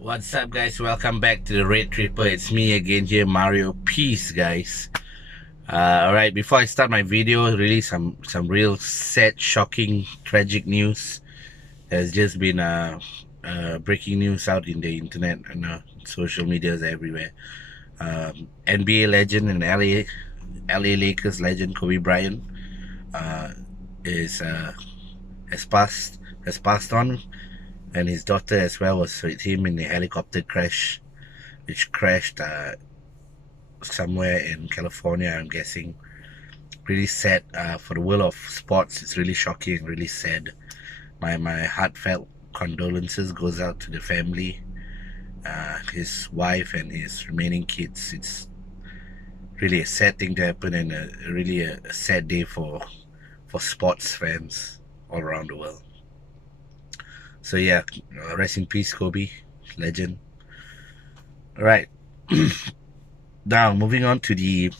What's up, guys? Welcome back to the Red Tripper. It's me again here, Mario. Peace, guys. All right. Before I start my video, really some real sad, shocking, tragic news. There's just been breaking news out in the internet and social medias everywhere. NBA legend and LA Lakers legend Kobe Bryant uh, is has passed on, and his daughter as well was with him in a helicopter crash, which crashed somewhere in California, I'm guessing. Really sad for the world of sports. It's really shocking, really sad. My heartfelt condolences goes out to the family, his wife and his remaining kids. It's really a sad thing to happen, and really a sad day for sports fans all around the world. So yeah, rest in peace, Kobe, legend. All right. Now moving on to the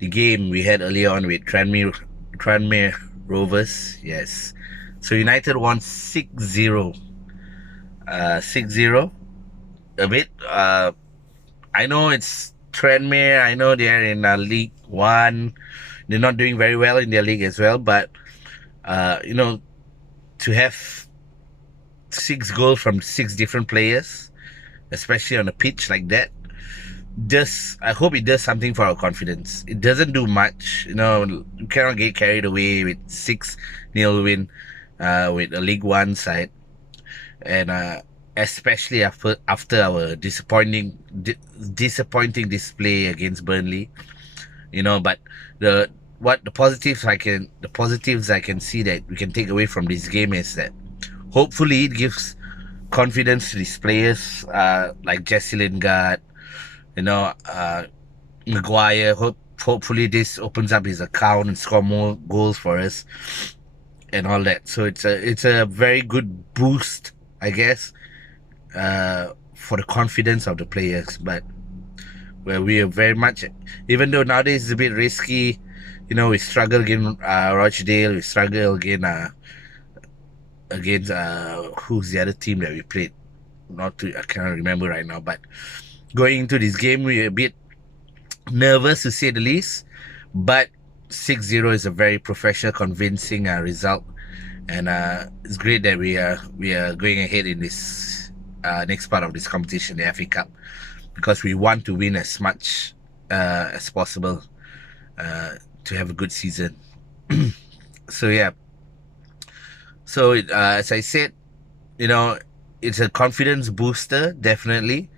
game we had earlier on with Tranmere Rovers. Yes. So United won 6-0. 6-0. A bit. I know it's Tranmere. I know they're in League One. They're not doing very well in their league as well. But, to have 6 goals from 6 different players, especially on a pitch like that, I hope it does something for our confidence. It doesn't do much, you cannot get carried away with 6-0 win with a League One side, and especially after our disappointing display against Burnley. But the positives I can see that we can take away from this game is that hopefully it gives confidence to these players, like Jesse Lingard, Maguire. Hopefully this opens up his account and score more goals for us and all that. So it's a very good boost, I guess, for the confidence of the players. But where we are very much, even though nowadays it's a bit risky, we struggle against Rochdale, we struggle against who's the other team that we played? I cannot remember right now. But going into this game, we're a bit nervous to say the least. But 6-0 is a very professional, convincing result, and it's great that we are going ahead in this next part of this competition, the FA Cup, because we want to win as much as possible to have a good season. So yeah. So as I said, it's a confidence booster, definitely.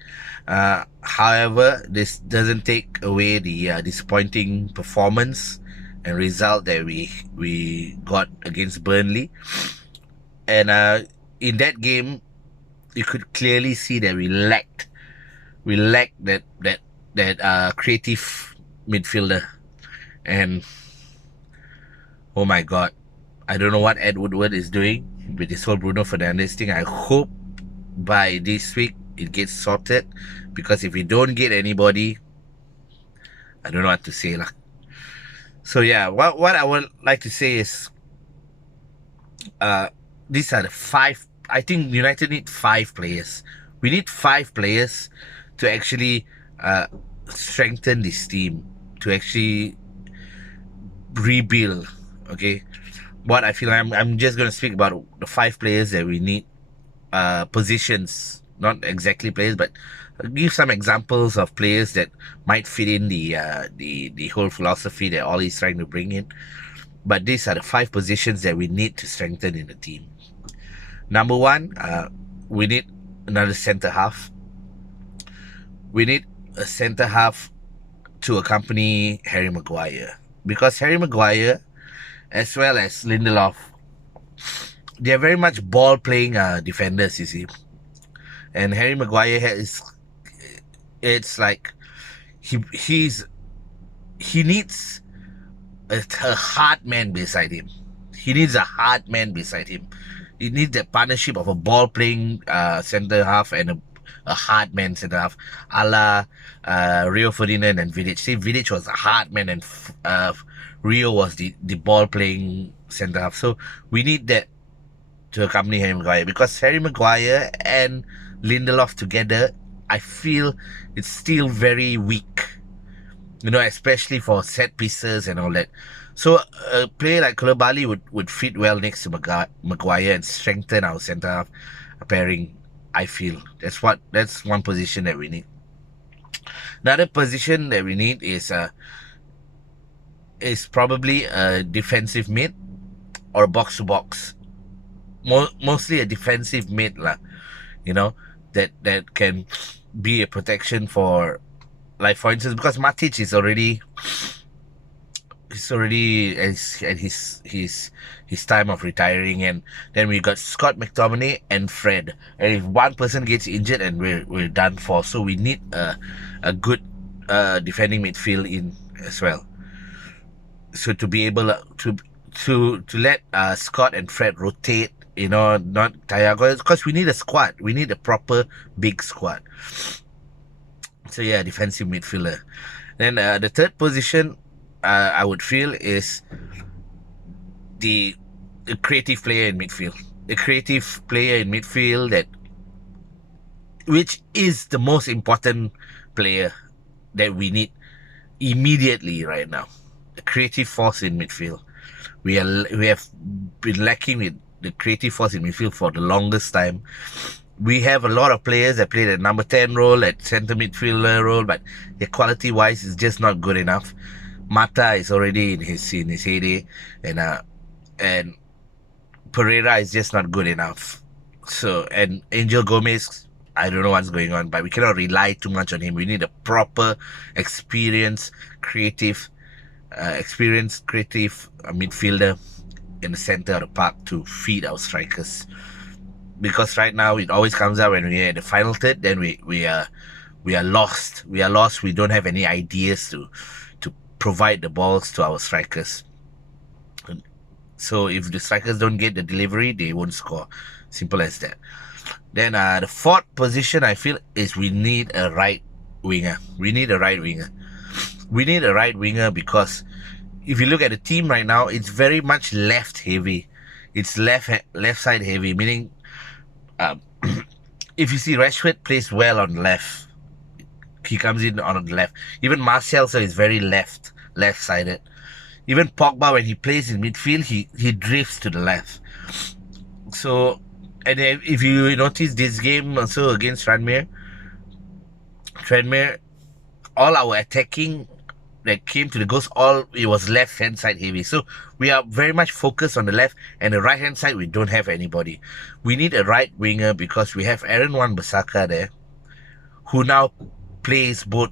However, this doesn't take away the disappointing performance and result that we got against Burnley. And in that game, you could clearly see that we lacked that creative midfielder. And oh my God, I don't know what Ed Woodward is doing with this whole Bruno Fernandes thing. I hope by this week it gets sorted, because if we don't get anybody, I don't know what to say lah. So yeah, what I would like to say is, these are the five. I think United need 5 players. We need 5 players to actually strengthen this team, to actually rebuild. Okay, what I feel, I'm just gonna speak about the 5 players that we need. Positions, not exactly players, but give some examples of players that might fit in the whole philosophy that Ollie's trying to bring in. But these are the 5 positions that we need to strengthen in the team. Number one, we need another centre half. We need a centre half to accompany Harry Maguire, because Harry Maguire, as well as Lindelof, they're very much ball playing defenders, you see. And Harry Maguire it's like he needs a hard man beside him. He needs a hard man beside him. He needs the partnership of a ball playing centre half and a hard man centre half, a la Rio Ferdinand and Vidic. See, Vidic was a hard man, and Rio was the ball playing centre half. So we need that to accompany Harry Maguire, because Harry Maguire and Lindelof together, I feel it's still very weak. Especially for set pieces and all that. So a player like Koulibaly would fit well next to Maguire and strengthen our centre half pairing. I feel that's one position that we need. Another position that we need is probably a defensive mid or box to box. Mostly a defensive mid lah. That can be a protection for, like, for instance, because Matic is already at his time of retiring, and then we got Scott McTominay and Fred, and if one person gets injured, and we're done for. So we need a good defending midfield in as well, so to be able to let Scott and Fred rotate, not Thiago, because we need a squad, we need a proper big squad. So yeah, defensive midfielder. Then the third position I would feel is the creative player in midfield. The creative player in midfield, which is the most important player that we need immediately right now. The creative force in midfield. We have been lacking with the creative force in midfield for the longest time. We have a lot of players that play the number 10 role, at centre midfielder role, but their quality wise is just not good enough. Mata is already in his heyday, and Pereira is just not good enough. So, and Angel Gomez, I don't know what's going on, but we cannot rely too much on him. We need a proper, experienced, creative midfielder in the center of the park to feed our strikers. Because right now it always comes out when we're at the final third, then we are lost. We are lost. We don't have any ideas to provide the balls to our strikers. So if the strikers don't get the delivery, they won't score. Simple as that. Then the fourth position I feel is we need a right winger. We need a right winger. We need a right winger because if you look at the team right now, it's very much left heavy. It's left side heavy, meaning if you see Rashford plays well on the left, he comes in on the left. Even Martial is very left-sided. Even Pogba, when he plays in midfield, he drifts to the left. So, and if you notice this game also against Tranmere, all our attacking that came to the goals, it was left hand side heavy. So we are very much focused on the left, and the right hand side we don't have anybody. We need a right winger because we have Aaron Wan-Bissaka there, who now plays both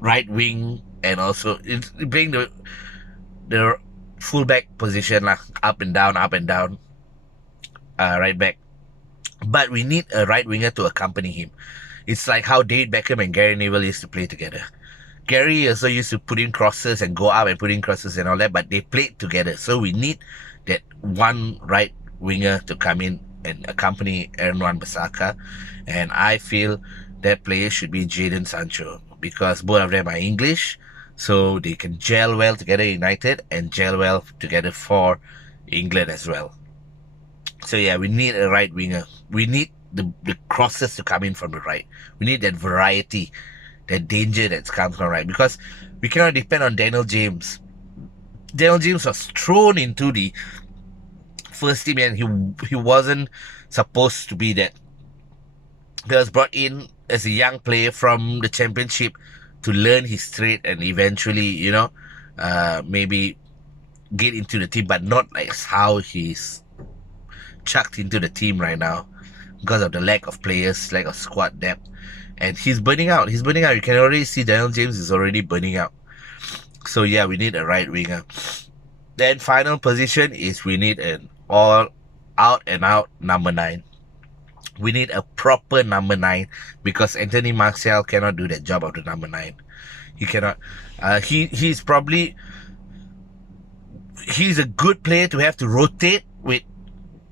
right wing and also playing the fullback position, up and down, right back. But we need a right winger to accompany him. It's like how David Beckham and Gary Neville used to play together. Gary also used to put in crosses and go up and put in crosses and all that, but they played together. So we need that one right winger to come in and accompany Aaron Wan-Bissaka. And I feel that player should be Jadon Sancho, because both of them are English, so they can gel well together United and gel well together for England as well. So yeah, we need a right winger. We need the crosses to come in from the right. We need that variety, that danger that comes from right, because we cannot depend on Daniel James. Daniel James was thrown into the first team, and he wasn't supposed to be that. He was brought in as a young player from the Championship to learn his trade and eventually, maybe get into the team, but not like how he's chucked into the team right now because of the lack of players, lack of squad depth. And he's burning out. You can already see Daniel James is already burning out. So yeah, we need a right winger. Then final position is we need an all out and out number 9. We need a proper number 9 because Anthony Martial cannot do that job of the number 9. He cannot. He's a good player to have to rotate with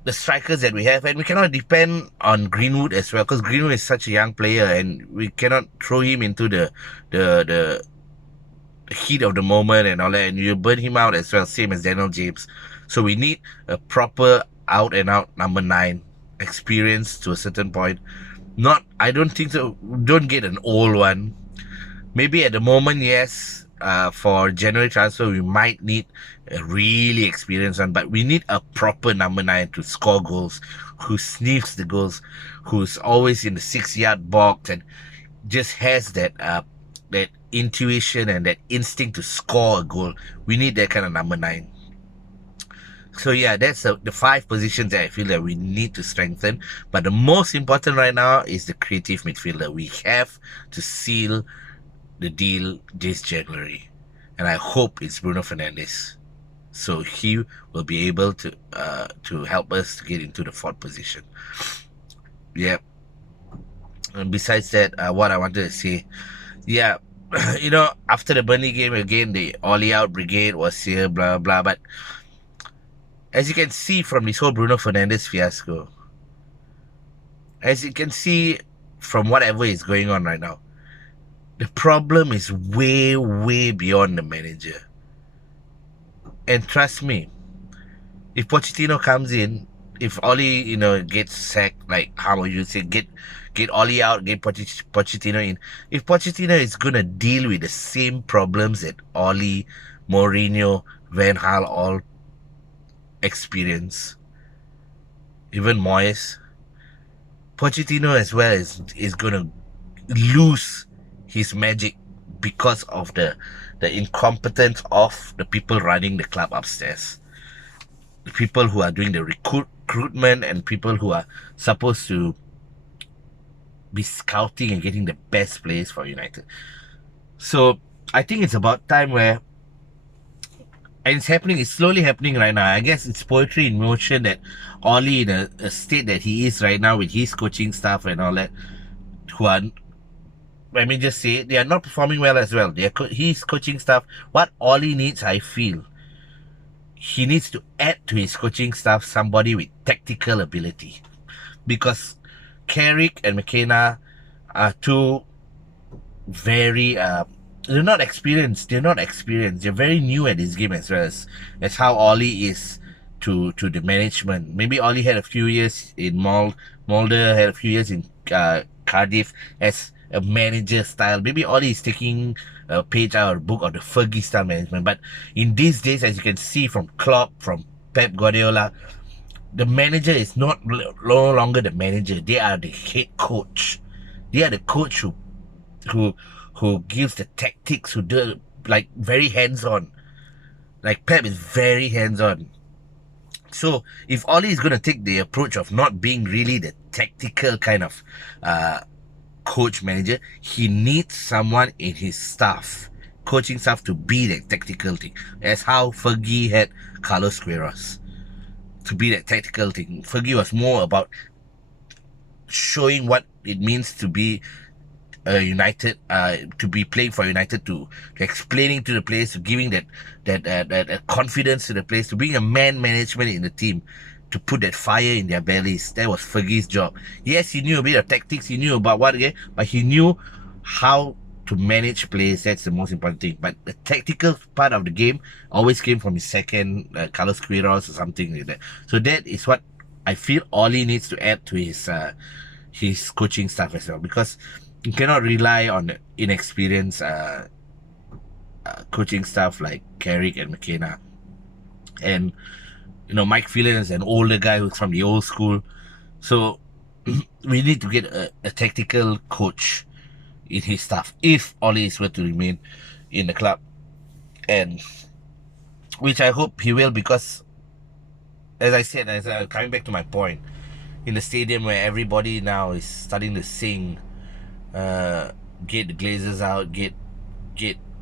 the strikers that we have, and we cannot depend on Greenwood as well, because Greenwood is such a young player and we cannot throw him into the heat of the moment and all that, and you burn him out as well, same as Daniel James. So we need a proper out and out number 9, experience to a certain point, Not, I don't think so. Don't get an old one. Maybe at the moment, yes. For January transfer, we might need a really experienced one, but we need a proper number 9 to score goals, who sniffs the goals, who's always in the 6 yard box and just has that intuition and that instinct to score a goal. We need that kind of number 9. So yeah, that's the 5 positions that I feel that we need to strengthen. But the most important right now is the creative midfielder. We have to seal the deal this January, and I hope it's Bruno Fernandes. So he will be able to help us to get into the 4th position. Yeah. And besides that, what I wanted to say, yeah, after the Burnley game again, the Ollie out brigade was here, blah blah. But as you can see from this whole Bruno Fernandes fiasco, as you can see from whatever is going on right now, the problem is way, way beyond the manager. And trust me, if Pochettino comes in, if Oli, gets sacked, like how you say, get Oli out, get Pochettino in. If Pochettino is gonna deal with the same problems that Oli, Mourinho, Van Gaal all experience, even Moyes, Pochettino as well is gonna lose his magic because of the incompetence of the people running the club upstairs, the people who are doing the recruitment and people who are supposed to be scouting and getting the best players for United. So I think it's about time where, and it's slowly happening right now. I guess it's poetry in motion that Oli, in a state that he is right now with his coaching staff and all that, who are, let me just say, they are not performing well as well. His coaching staff, what Oli needs, I feel, he needs to add to his coaching staff somebody with tactical ability. Because Carrick and McKenna are two very they're not experienced. They're very new at this game as well as how Oli is to the management. Maybe Oli had a few years in Mulder, had a few years in Cardiff as a manager style. Maybe Oli is taking a page out of a book of the Fergie style management. But in these days, as you can see from Klopp, from Pep Guardiola, the manager is no longer the manager. They are the head coach. They are the coach who gives the tactics, who do, like, very hands-on. Like Pep is very hands-on. So if Oli is going to take the approach of not being really the tactical kind of coach manager, he needs someone in his coaching staff, to be that tactical thing, as how Fergie had Carlos Queiroz to be that tactical thing. Fergie was more about showing what it means to be United, to be playing for United, to explaining to the players, to giving that confidence to the players, to being a man management in the team, to put that fire in their bellies. That was Fergie's job. Yes, he knew a bit of tactics, he knew about what, okay, but he knew how to manage players. That's the most important thing. But the tactical part of the game always came from his second, Carlos Queiroz or something like that. So that is what I feel Oli needs to add to his coaching staff as well, because you cannot rely on inexperienced coaching staff like Carrick and McKenna. And Mike Phelan is an older guy who's from the old school. So we need to get a tactical coach in his staff if Oli is were to remain in the club, and which I hope he will, because as I said, coming back to my point, in the stadium where everybody now is starting to sing, get the Glazers out, get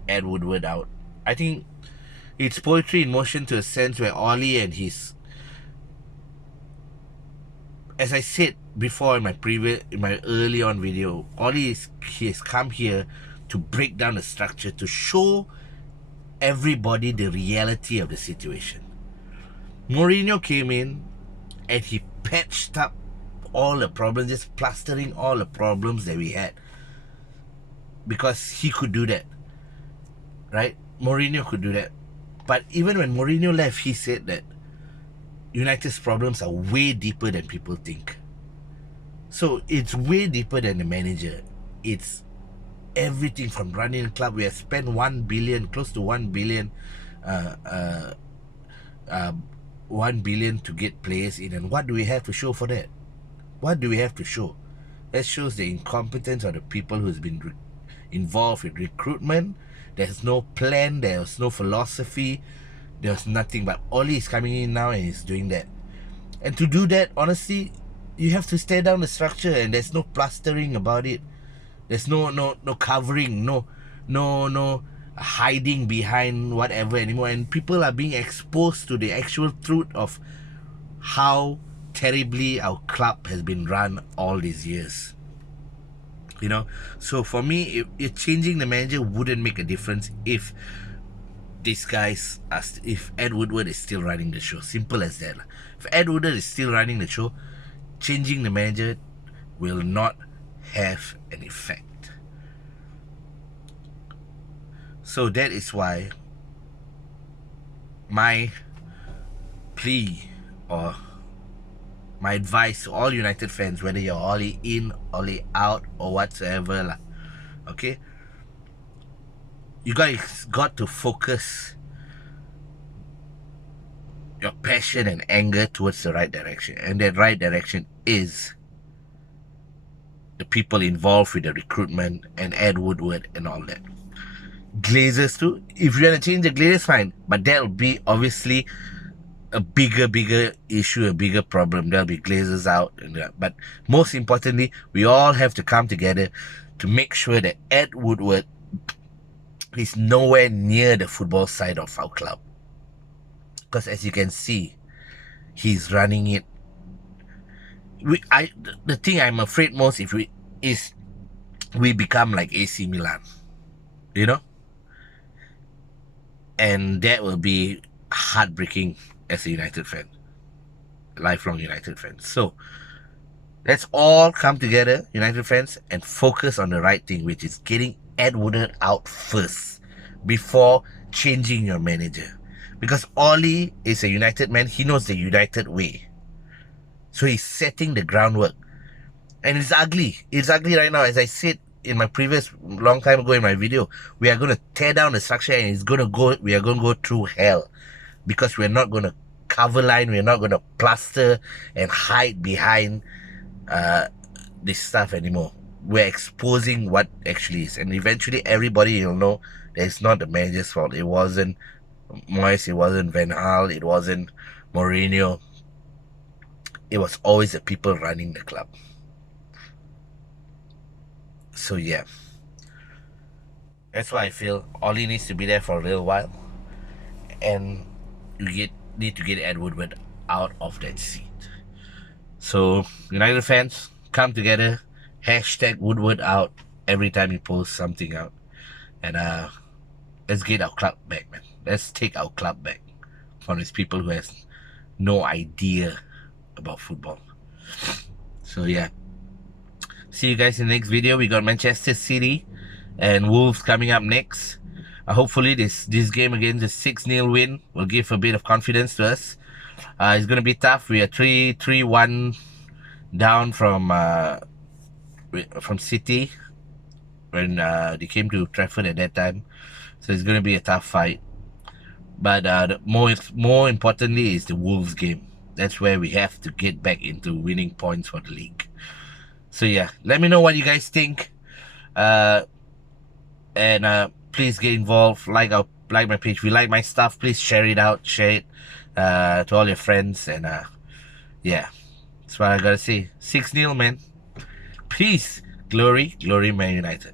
Ed Woodward out. I think it's poetry in motion, to a sense where Oli and his, as I said before in my early on video, Oli has come here to break down the structure, to show everybody the reality of the situation. Mourinho came in and he patched up all the problems, just plastering all the problems that we had, because he could do that, right? Mourinho could do that. But even when Mourinho left, he said that United's problems are way deeper than people think. So it's way deeper than the manager. It's everything from running a club. We have spent 1 billion, close to 1 billion, uh, uh, uh, 1 billion to get players in. And what do we have to show for that? What do we have to show? That shows the incompetence of the people who's been involved in recruitment. There's no plan, there's no philosophy, there's nothing. But Oli is coming in now and he's doing that. And to do that, honestly, you have to stare down the structure, and there's no plastering about it. There's no covering, no hiding behind whatever anymore. And people are being exposed to the actual truth of how terribly our club has been run all these years. You know, so for me, if changing the manager wouldn't make a difference if these guys are if Ed Woodward is still running the show. Simple as that. If Ed Woodward is still running the show, changing the manager will not have an effect. So that is why my plea or my advice to all United fans, whether you're Ollie in, Ollie out, or whatsoever, lah, okay, you guys got to focus your passion and anger towards the right direction. And that right direction is the people involved with the recruitment and Ed Woodward and all that. Glazers too. If you're gonna change the Glazers, fine. But that'll be obviously a bigger issue, a bigger problem. There'll be Glazers out. But most importantly, we all have to come together to make sure that Ed Woodward is nowhere near the football side of our club. Because as you can see, he's running it. The thing I'm afraid most is we become like AC Milan, you know, and that will be heartbreaking as a United fan, lifelong United fan. So let's all come together, United fans, and focus on the right thing, which is getting Ed Woodward out first before changing your manager. Because Ollie is a United man, he knows the United way. So he's setting the groundwork. And it's ugly. It's ugly right now. As I said in my previous long time ago in my video, we are going to tear down the structure, and we are going to go through hell. Because we're not going to cover line, we're not going to plaster and hide behind this stuff anymore. We're exposing what actually is. And eventually everybody will know that it's not the manager's fault. It wasn't Moyes, it wasn't Van Gaal, it wasn't Mourinho. It was always the people running the club. So yeah, that's why I feel Ollie needs to be there for a little while, and you need to get Ed Woodward out of that seat. So United fans, come together, hashtag Woodward out every time you post something out, and let's get our club back, man. Let's take our club back from these people who has no idea about football. So yeah, see you guys in the next video. We got Manchester City and Wolves coming up next. Hopefully this game against the 6-0 win will give a bit of confidence to us. It's going to be tough. We are 3-1 down from City when they came to Trafford at that time. So it's going to be a tough fight. But more importantly is the Wolves game. That's where we have to get back into winning points for the league. So yeah, let me know what you guys think. And please get involved. Like my page. If you like my stuff, please share it out. Share it to all your friends. And yeah, that's what I gotta say. 6-0, man. Peace. Glory, Man United.